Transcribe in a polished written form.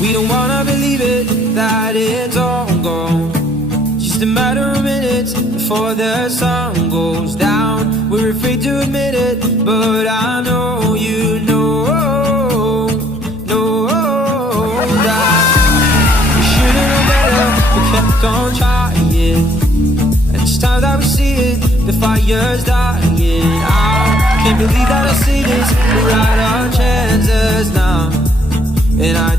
We don't wanna believe it, that it's all gone. Just a matter of minutes before the sun goes down. We're afraid to admit it, but I know you know that we should've known better, we kept on trying. And it's time that we see it, the fire's dying out. Can't believe that I see this, we're out our chances now. And I